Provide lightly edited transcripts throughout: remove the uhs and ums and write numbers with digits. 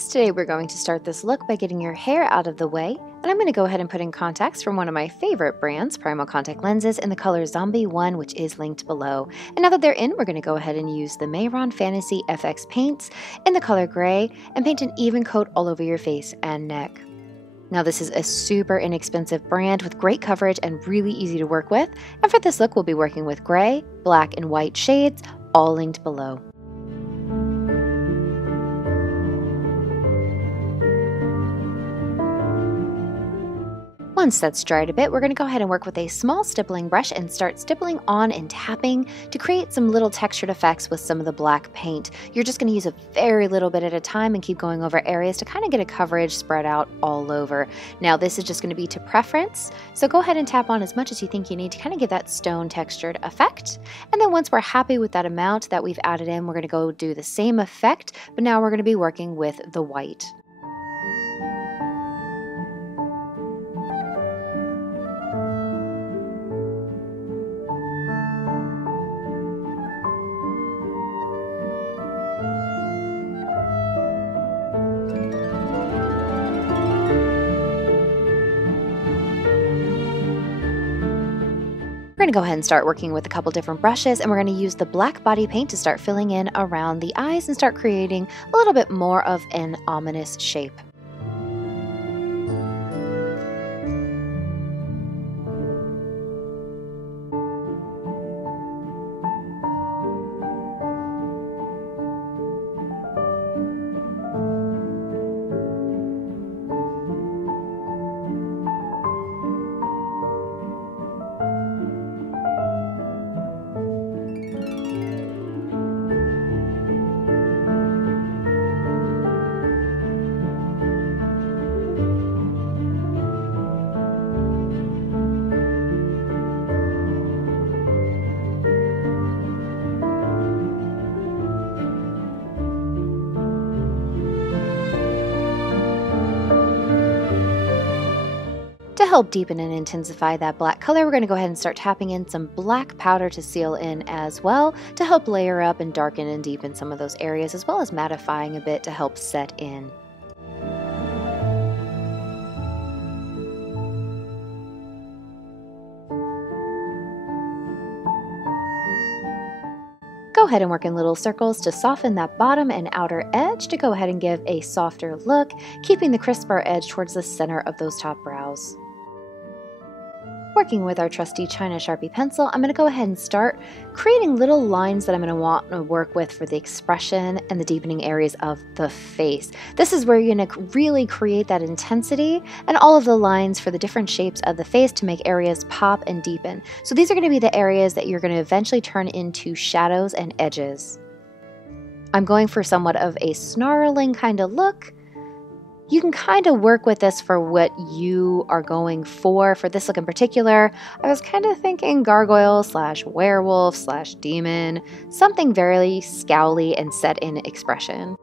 guys, today we're going to start this look by getting your hair out of the way, and I'm going to go ahead and put in contacts from one of my favorite brands, Primal contact lenses, in the color Zombie 1, which is linked below. And now that they're in, we're going to go ahead and use the Mehron Fantasy FX paints in the color gray and paint an even coat all over your face and neck. Now this is a super inexpensive brand with great coverage and really easy to work with, and for this look we'll be working with gray, black, and white shades, all linked below. Once that's dried a bit, we're going to go ahead and work with a small stippling brush and start stippling on and tapping to create some little textured effects with some of the black paint. You're just going to use a very little bit at a time and keep going over areas to kind of get a coverage spread out all over. Now this is just going to be to preference, so go ahead and tap on as much as you think you need to kind of give that stone textured effect. And then once we're happy with that amount that we've added in, we're going to go do the same effect, but now we're going to be working with the white. We're going to go ahead and start working with a couple different brushes, and we're going to use the black body paint to start filling in around the eyes and start creating a little bit more of an ominous shape. To help deepen and intensify that black color, we're going to go ahead and start tapping in some black powder to seal in as well, to help layer up and darken and deepen some of those areas, as well as mattifying a bit to help set in. Go ahead and work in little circles to soften that bottom and outer edge to go ahead and give a softer look, keeping the crisper edge towards the center of those top brows. Working with our trusty China Sharpie pencil, I'm going to go ahead and start creating little lines that I'm going to want to work with for the expression and the deepening areas of the face. This is where you're going to really create that intensity and all of the lines for the different shapes of the face to make areas pop and deepen. So these are going to be the areas that you're going to eventually turn into shadows and edges. I'm going for somewhat of a snarling kind of look. You can kind of work with this for what you are going for. For this look in particular, I was kind of thinking gargoyle / werewolf / demon, something very scowly and set in expression.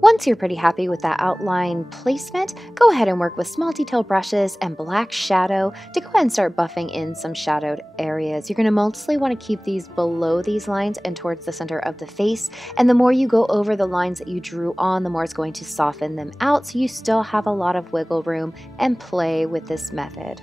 Once you're pretty happy with that outline placement, go ahead and work with small detail brushes and black shadow to go ahead and start buffing in some shadowed areas. You're going to mostly want to keep these below these lines and towards the center of the face, and the more you go over the lines that you drew on, the more it's going to soften them out, so you still have a lot of wiggle room and play with this method.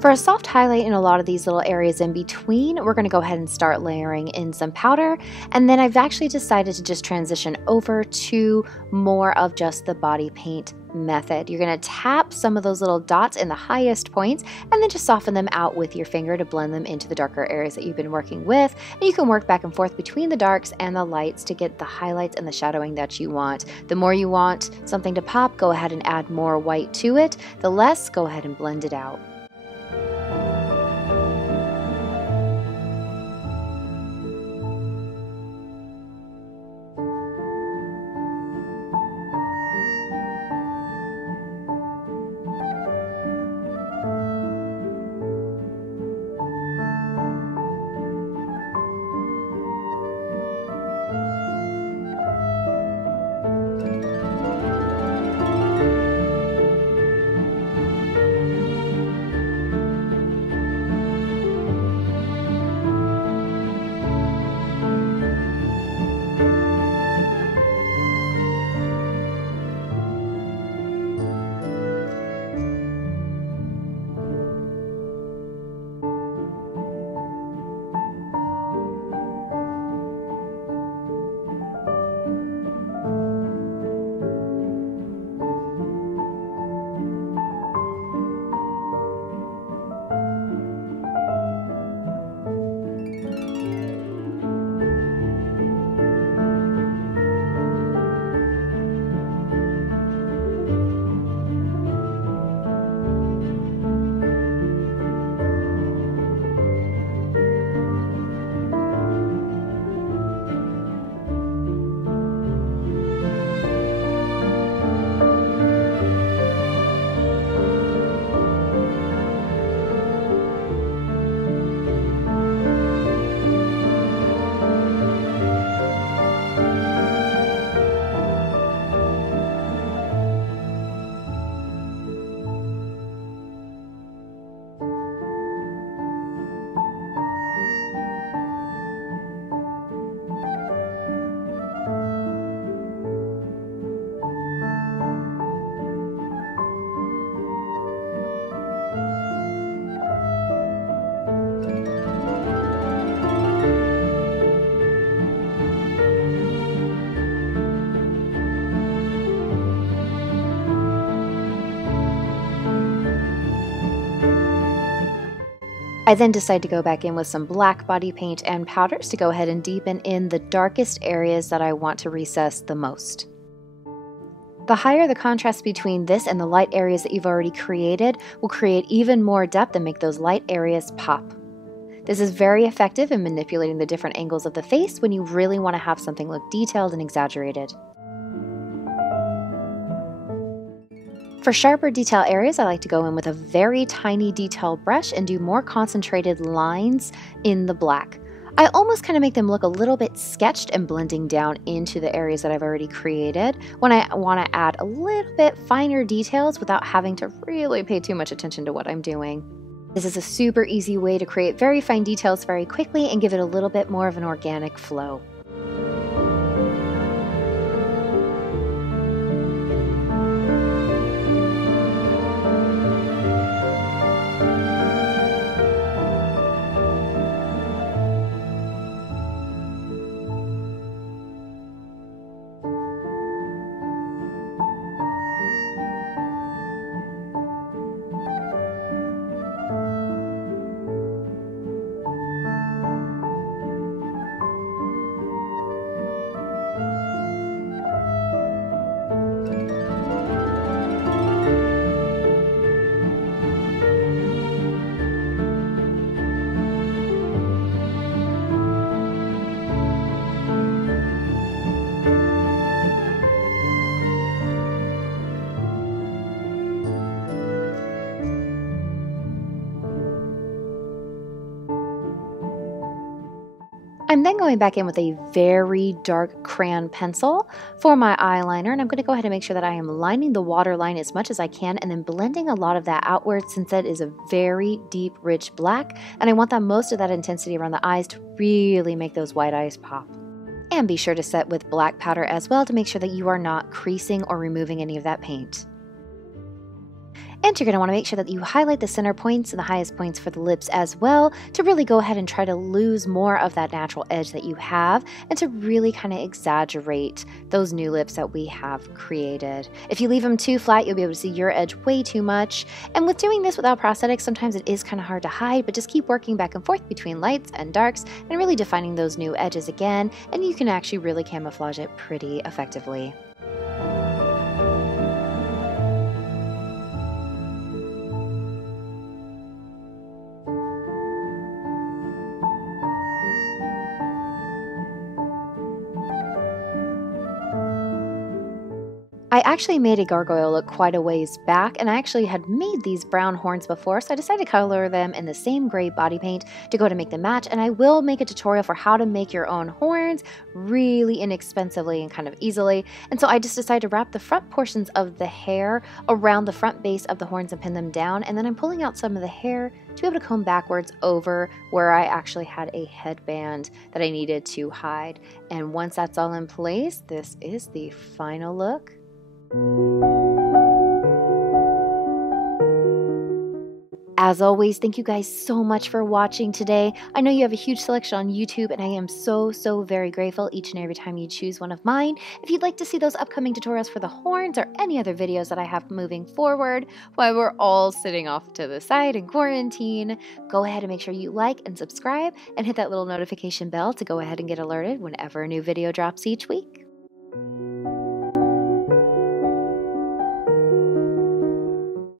For a soft highlight in a lot of these little areas in between, we're going to go ahead and start layering in some powder. And then I've actually decided to just transition over to more of just the body paint method. You're going to tap some of those little dots in the highest points and then just soften them out with your finger to blend them into the darker areas that you've been working with. And you can work back and forth between the darks and the lights to get the highlights and the shadowing that you want. The more you want something to pop, go ahead and add more white to it. The less, go ahead and blend it out. I then decide to go back in with some black body paint and powders to go ahead and deepen in the darkest areas that I want to recess the most. The higher the contrast between this and the light areas that you've already created will create even more depth and make those light areas pop. This is very effective in manipulating the different angles of the face when you really want to have something look detailed and exaggerated. For sharper detail areas, I like to go in with a very tiny detail brush and do more concentrated lines in the black. I almost kind of make them look a little bit sketched and blending down into the areas that I've already created when I want to add a little bit finer details without having to really pay too much attention to what I'm doing. This is a super easy way to create very fine details very quickly and give it a little bit more of an organic flow. I'm then going back in with a very dark crayon pencil for my eyeliner, and I'm going to go ahead and make sure that I am lining the waterline as much as I can and then blending a lot of that outward since that is a very deep, rich black, and I want that most of that intensity around the eyes to really make those white eyes pop. And be sure to set with black powder as well to make sure that you are not creasing or removing any of that paint. And you're going to want to make sure that you highlight the center points and the highest points for the lips as well to really go ahead and try to lose more of that natural edge that you have and to really kind of exaggerate those new lips that we have created. If you leave them too flat, you'll be able to see your edge way too much. And with doing this without prosthetics, sometimes it is kind of hard to hide, but just keep working back and forth between lights and darks and really defining those new edges again, and you can actually really camouflage it pretty effectively. I actually made a gargoyle look quite a ways back, and I actually had made these brown horns before, so I decided to color them in the same gray body paint to go to make them match, and I will make a tutorial for how to make your own horns really inexpensively and kind of easily. And so I just decided to wrap the front portions of the hair around the front base of the horns and pin them down, and then I'm pulling out some of the hair to be able to comb backwards over where I actually had a headband that I needed to hide. And once that's all in place, this is the final look. As always, thank you guys so much for watching today. I know you have a huge selection on YouTube, and I am so very grateful each and every time you choose one of mine. If you'd like to see those upcoming tutorials for the horns or any other videos that I have moving forward while we're all sitting off to the side in quarantine, go ahead and make sure you like and subscribe and hit that little notification bell to go ahead and get alerted whenever a new video drops each week.